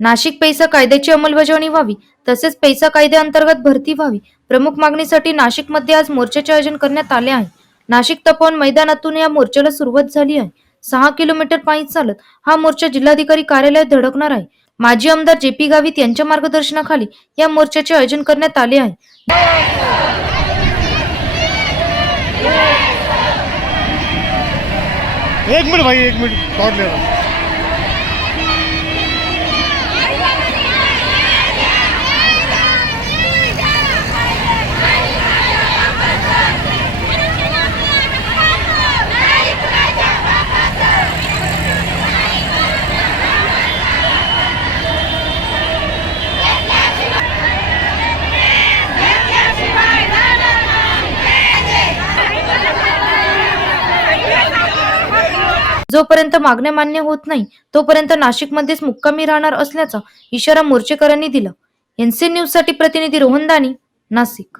नाशिक पैसा कायद्याची अंमलबजावणी व्हावी तसेच पैसा कायद्याअंतर्गत भरती व्हावी प्रमुख मागणीसाठी नाशिकमध्ये आज मोर्चाचे आयोजन करण्यात आले आहे. नाशिक तपोवन मैदानातून या मोर्चाला सुरुवात झाली आहे. सहा किलोमीटर पायी चालत हा मोर्चा जिल्हाधिकारी कार्यालयात धडकणार आहे. माजी आमदार जे पी गावित यांच्या मार्गदर्शनाखाली या मोर्चाचे आयोजन करण्यात आले आहे. एक मिनट भाई एक मिनट. शॉट ले रहा जोपर्यंत मागण्या मान्य होत नाही तोपर्यंत नाशिकमध्येच मुक्कामी राहणार असल्याचा इशारा मोर्चेकरांनी दिला. एनसी न्यूजसाठी प्रतिनिधी रोहन दानी नाशिक.